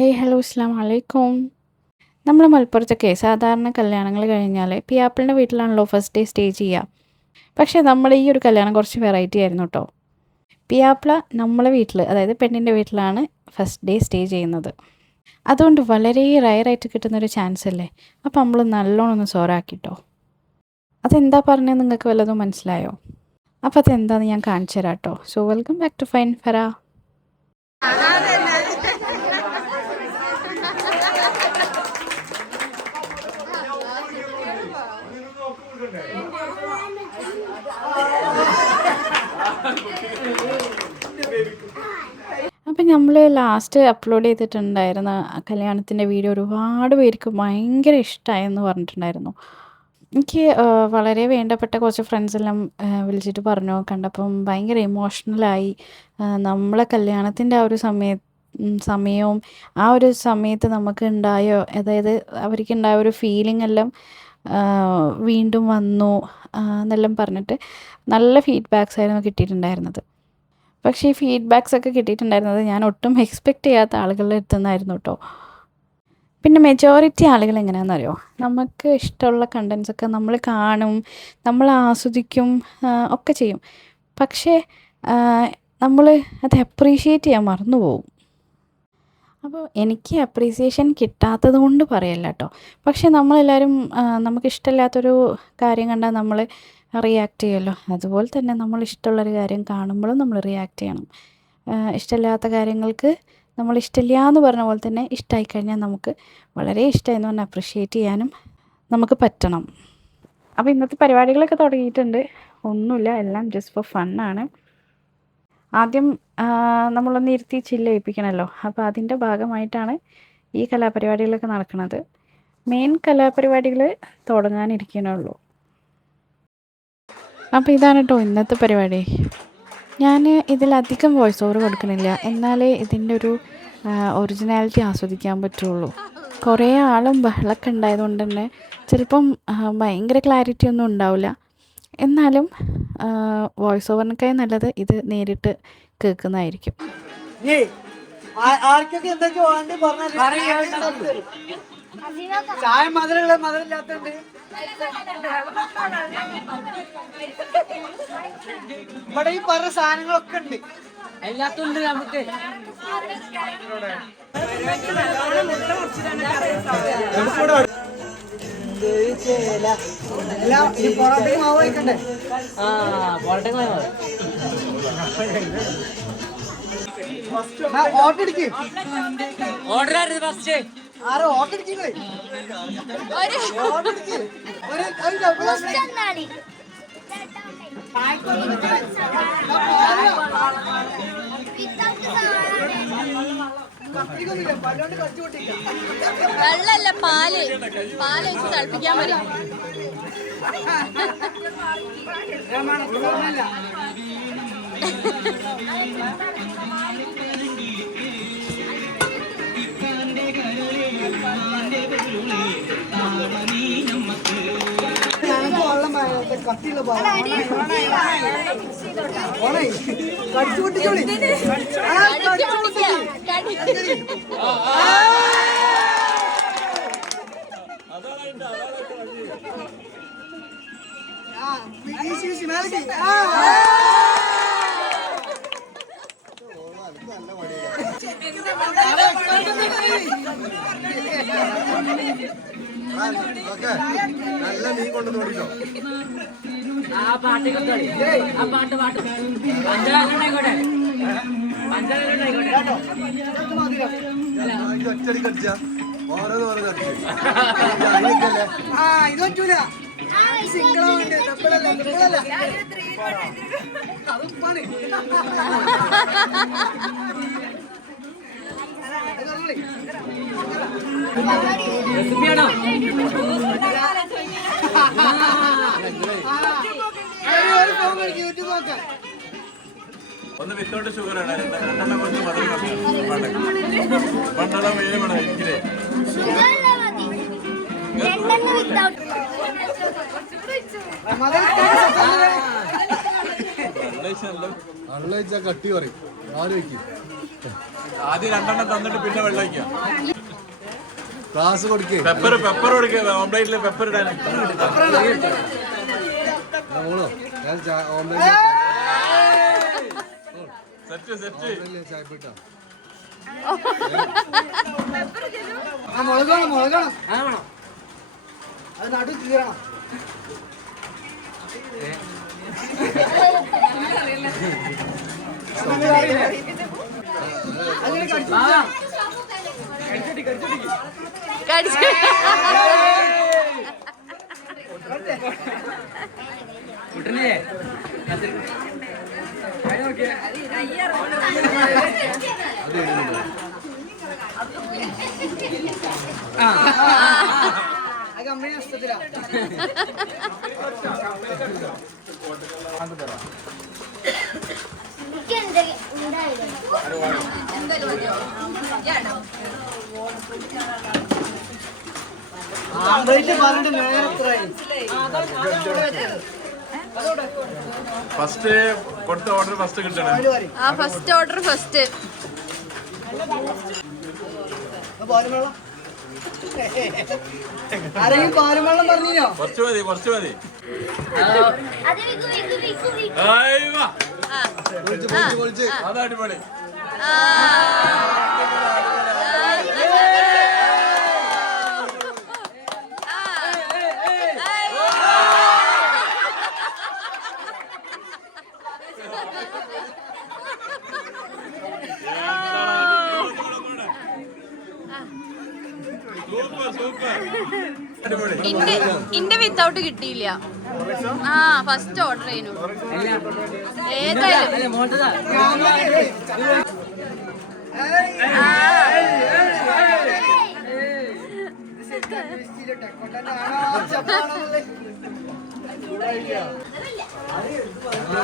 Hey hello അസ്സലാമു അലൈക്കും. നമ്മൾ മലപ്പുറത്തൊക്കെ സാധാരണ കല്യാണങ്ങൾ കഴിഞ്ഞാൽ പിയാപ്പിളിൻ്റെ വീട്ടിലാണല്ലോ ഫസ്റ്റ് ഡേ സ്റ്റേ ചെയ്യുക. പക്ഷേ നമ്മുടെ ഈ ഒരു കല്യാണം കുറച്ച് വെറൈറ്റി ആയിരുന്നു കേട്ടോ. പിയാപ്പിള നമ്മളെ വീട്ടിൽ, അതായത് പെണ്ണിൻ്റെ വീട്ടിലാണ് ഫസ്റ്റ് ഡേ സ്റ്റേ ചെയ്യുന്നത്. അതുകൊണ്ട് വളരെ റയറായിട്ട് കിട്ടുന്നൊരു ചാൻസ് അല്ലേ. അപ്പോൾ നമ്മൾ നല്ലോണം ഒന്ന് സോറാക്കിട്ടോ. അതെന്താ പറഞ്ഞത് നിങ്ങൾക്ക് വല്ലതും മനസ്സിലായോ? അപ്പോൾ അതെന്താണെന്ന് ഞാൻ കാണിച്ചു തരാം കേട്ടോ. സോ വെൽക്കം ബാക്ക് ടു ഫൈൻ ഫറ. അപ്പം നമ്മൾ ലാസ്റ്റ് അപ്ലോഡ് ചെയ്തിട്ടുണ്ടായിരുന്ന കല്യാണത്തിൻ്റെ വീഡിയോ ഒരുപാട് പേർക്ക് ഭയങ്കര ഇഷ്ടമായെന്ന് പറഞ്ഞിട്ടുണ്ടായിരുന്നു. എനിക്ക് വളരെ വേണ്ടപ്പെട്ട കുറച്ച് ഫ്രണ്ട്സെല്ലാം വിളിച്ചിട്ട് പറഞ്ഞു, കണ്ടപ്പം ഭയങ്കര ഇമോഷണലായി. നമ്മളെ കല്യാണത്തിൻ്റെ ആ ഒരു സമയവും ആ ഒരു സമയത്ത് നമുക്ക് ഉണ്ടായോ, അതായത് അവർക്കുണ്ടായ ഒരു ഫീലിംഗ് എല്ലാം വീണ്ടും വന്നു എന്നെല്ലാം പറഞ്ഞിട്ട് നല്ല ഫീഡ്ബാക്സ് ആയിരുന്നു കിട്ടിയിട്ടുണ്ടായിരുന്നത്. പക്ഷേ ഈ ഫീഡ്ബാക്സ് ഒക്കെ കിട്ടിയിട്ടുണ്ടായിരുന്നത് ഞാൻ ഒട്ടും എക്സ്പെക്റ്റ് ചെയ്യാത്ത ആളുകളുടെ അടുത്തു നിന്നായിരുന്നു കേട്ടോ. പിന്നെ മെജോറിറ്റി ആളുകൾ എങ്ങനെയാണെന്നറിയോ, നമുക്ക് ഇഷ്ടമുള്ള കണ്ടൻസൊക്കെ നമ്മൾ കാണും, നമ്മൾ ആസ്വദിക്കും, ഒക്കെ ചെയ്യും. പക്ഷേ നമ്മൾ അത് അപ്രീഷിയേറ്റ് ചെയ്യാൻ മറന്നു പോകും. അപ്പോൾ എനിക്ക് അപ്രീസിയേഷൻ കിട്ടാത്തത് കൊണ്ട് പറയല്ല കേട്ടോ. പക്ഷേ നമ്മളെല്ലാവരും നമുക്കിഷ്ടമില്ലാത്തൊരു കാര്യം കണ്ടാൽ നമ്മൾ റിയാക്റ്റ് ചെയ്യുമല്ലോ. അതുപോലെ തന്നെ നമ്മളിഷ്ടമുള്ളൊരു കാര്യം കാണുമ്പോഴും നമ്മൾ റിയാക്റ്റ് ചെയ്യണം. ഇഷ്ടമില്ലാത്ത കാര്യങ്ങൾക്ക് നമ്മൾ ഇഷ്ടമില്ല എന്ന് പറഞ്ഞ പോലെ തന്നെ ഇഷ്ടമായി കഴിഞ്ഞാൽ നമുക്ക് വളരെ ഇഷ്ടമായെന്ന് പറഞ്ഞാൽ അപ്രിഷ്യേറ്റ് ചെയ്യാനും നമുക്ക് പറ്റണം. അപ്പോൾ ഇന്നത്തെ പരിപാടികളൊക്കെ തുടങ്ങിയിട്ടുണ്ട്. ഒന്നുമില്ല, എല്ലാം ജസ്റ്റ് ഫോർ ഫണ്ണാണ്. ആദ്യം നമ്മളൊന്ന് ഇരുത്തി ചില്ലയിപ്പിക്കണമല്ലോ. അപ്പോൾ അതിൻ്റെ ഭാഗമായിട്ടാണ് ഈ കലാപരിപാടികളൊക്കെ നടക്കുന്നത്. മെയിൻ കലാപരിപാടികൾ തുടങ്ങാനിരിക്കണുള്ളൂ. അപ്പോൾ ഇതാണ് കേട്ടോ ഇന്നത്തെ പരിപാടി. ഞാൻ ഇതിലധികം വോയിസ് ഓവർ കൊടുക്കണില്ല, എന്നാലേ ഇതിൻ്റെ ഒരു ഒറിജിനാലിറ്റി ആസ്വദിക്കാൻ പറ്റുള്ളൂ. കുറേ ആളും ബഹളമൊക്കെ ഉണ്ടായതുകൊണ്ട് തന്നെ ചിലപ്പം ഭയങ്കര ക്ലാരിറ്റി ഒന്നും ഉണ്ടാവില്ല. എന്നാലും വോയിസ് ഓവറിനൊക്കെ നല്ലത് ഇത് നേരിട്ട് കേൾക്കുന്നതായിരിക്കും. ചായ മധുരമുള്ള മധുരമില്ലാത്തണ്ട് ഇവിടെ ഈ പറഞ്ഞ സാധനങ്ങളൊക്കെ ഉണ്ട്, എല്ലാത്തുണ്ട് നമുക്ക്. പൊറോട്ടയ്ക്ക് മാവ് വയ്ക്കണ്ടേ? പൊറോട്ടയ്ക്ക് മാവ് ഓർഡർ അടിക്ക്. ഓർഡർ ആയിരുന്നു ഫസ്റ്റ്. ആരോ ഓർഡർ അടിക്കുന്നേ. വെള്ളല്ല, പാല് വെച്ച് തിളപ്പിക്കാൻ മതി. കത്തിയുള്ള കടിച്ചു പൊട്ടിച്ചോളി. നല്ല മീൻ കൊണ്ട് തോടിക്കോ. ആ പാട്ട് ആ പാട്ട് പഞ്ചായത്തോടെ ഒറ്റടി കടിച്ചാ ഓരോന്ന് ഓരോ കടിച്ചു. ഇത് പറ്റൂല. സിംഗിളാവുണ്ട്, ഡബിളല്ല. അതുപ്പാണ്. റെസിപ്പിയാണോ? ഒന്ന് വിത്തൗട്ട് ഷുഗർ ആണ്, രണ്ടെണ്ണം കൊണ്ട് മണ്ണെല്ലാം മെയിൻ വേണം എനിക്കില്ലേ. വെള്ളം കട്ടി പറയും. ആദ്യം 2 തന്നിട്ട് പിന്നെ വെള്ളം വയ്ക്കാം. ക്ലാസ് കൊടുക്കേ പെപ്പർ കൊടുക്കുക. ഓംപ്ലേറ്റില് പെപ്പർ ഇടാൻ. സെറ്റ് മുളകണം അത് നടു തീരണം. അങ്ങനെ കുട്ടനെ കമ്പനി നഷ്ടത്തിലാ. പറഞ്ഞിട്ട് നേരത്രായി. ഫസ്റ്റ് കൊടുത്ത ഓർഡർ ഫസ്റ്റ് കിട്ടണം. First order first. ആരെങ്കിലും പാലും വെള്ളം പറഞ്ഞോ? കുറച്ച് മതി. അത് അടിപൊളി. ഇന്റെ വിത്തൗട്ട് കിട്ടിയില്ല. ഫസ്റ്റ് ഓർഡർ ചെയ്യുന്നു. ഏതായാലും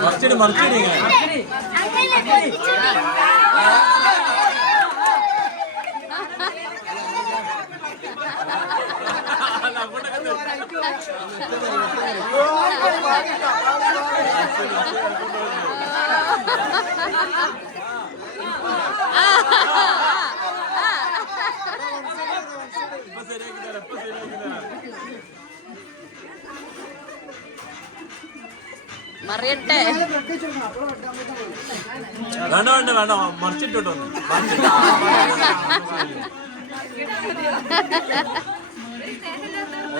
മറിച്ചിടി മറിയട്ടെ. വേണ്ട മറിച്ചിട്ടോ.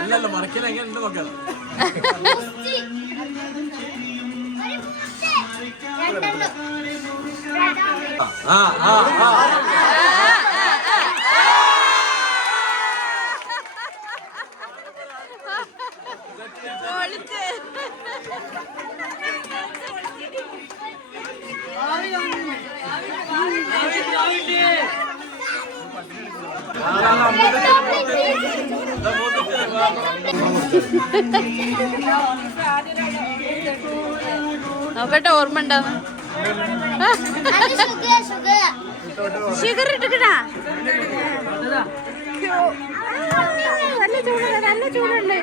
അല്ലല്ലോ മറിക്കല എങ്ങനെ നോക്കാം. നോക്കട്ടെ ഓർമ്മ ഉണ്ടാവും. ഷുഗർ ഇട്ടിട്ടാ നല്ല ചൂടുണ്ട്.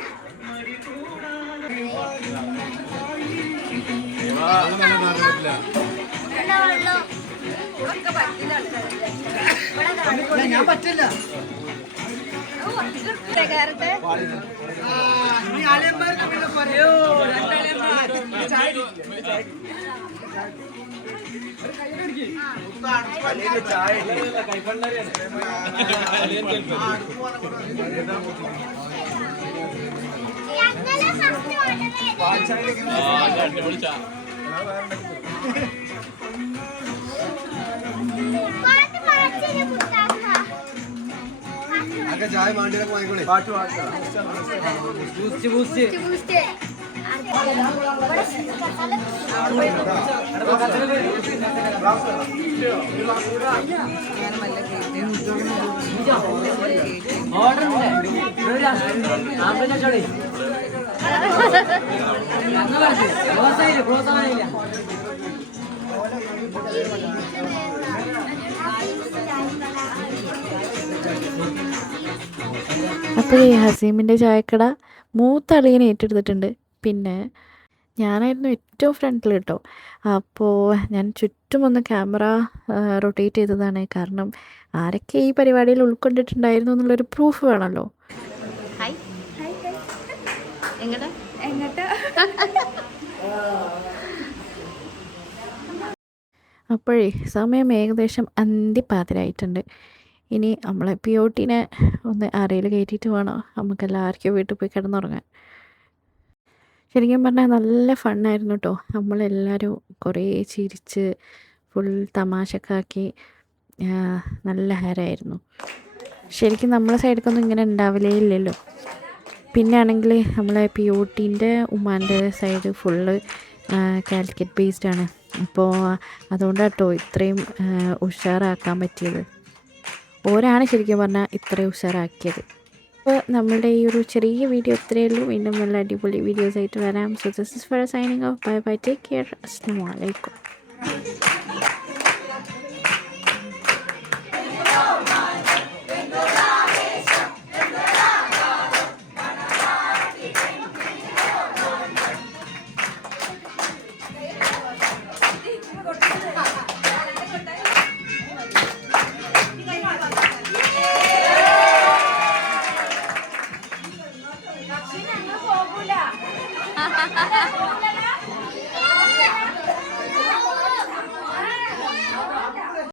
ഞാൻ പറ്റില്ല. ചായ മാണ്ടിയൊക്കെ വാങ്ങിക്കോളെ. പ്രോത്സാഹനമില്ല. അപ്പോൾ ഈ ഹസീമിൻ്റെ ചായക്കട മൂത്ത അളിയനെ ഏറ്റെടുത്തിട്ടുണ്ട്. പിന്നെ ഞാനായിരുന്നു ഏറ്റവും ഫ്രണ്ടിൽ കേട്ടോ. അപ്പോൾ ഞാൻ ചുറ്റും ചുറ്റും ഒന്ന് ക്യാമറ റൊട്ടേറ്റ് ചെയ്തതാണ്. കാരണം ആരൊക്കെ ഈ പരിപാടിയിൽ ഉൾക്കൊണ്ടിട്ടുണ്ടായിരുന്നു എന്നുള്ളൊരു പ്രൂഫ് വേണമല്ലോ. ഹായ് എങ്ങോട്ടാ അപ്പോഴേ സമയം ഏകദേശം അന്തിപ്പാതിരായിട്ടുണ്ട്. ഇനി നമ്മളെ POTനെ ഒന്ന് അറയിൽ കയറ്റിയിട്ട് വേണം നമുക്കെല്ലാവർക്കും വീട്ടിൽ പോയി കിടന്നുറങ്ങാൻ. ശരിക്കും പറഞ്ഞാൽ നല്ല ഫണ്ണായിരുന്നു കേട്ടോ. നമ്മളെല്ലാവരും കുറേ ചിരിച്ച് ഫുൾ തമാശക്കാക്കി നല്ല ഹരമായിരുന്നു. ശരിക്കും നമ്മളെ സൈഡിലേക്കൊന്നും ഇങ്ങനെ ഉണ്ടാവില്ലേ ഇല്ലല്ലോ. പിന്നെ ആണെങ്കിൽ നമ്മളെ POTൻ്റെ ഉമ്മാൻ്റെ സൈഡ് ഫുള്ള് കാലിക്കറ്റ് ബേസ്ഡ് ആണ്. അപ്പോൾ അതുകൊണ്ടാണ് കേട്ടോ ഇത്രയും ഉഷാറാക്കാൻ പറ്റിയത്. ഓരാണ് ശരിക്കും പറഞ്ഞാൽ ഇത്രയും ഉഷാറാക്കിയത്. അപ്പോൾ നമ്മളുടെ ഈ ഒരു ചെറിയ വീഡിയോ ഇത്രയേ ഉള്ളൂ. വീണ്ടും നല്ല അടിപൊളി വീഡിയോസായിട്ട് വരാം. So this is fir signing off. Bye bye, take care. അസ്സലാമു അലൈക്കും.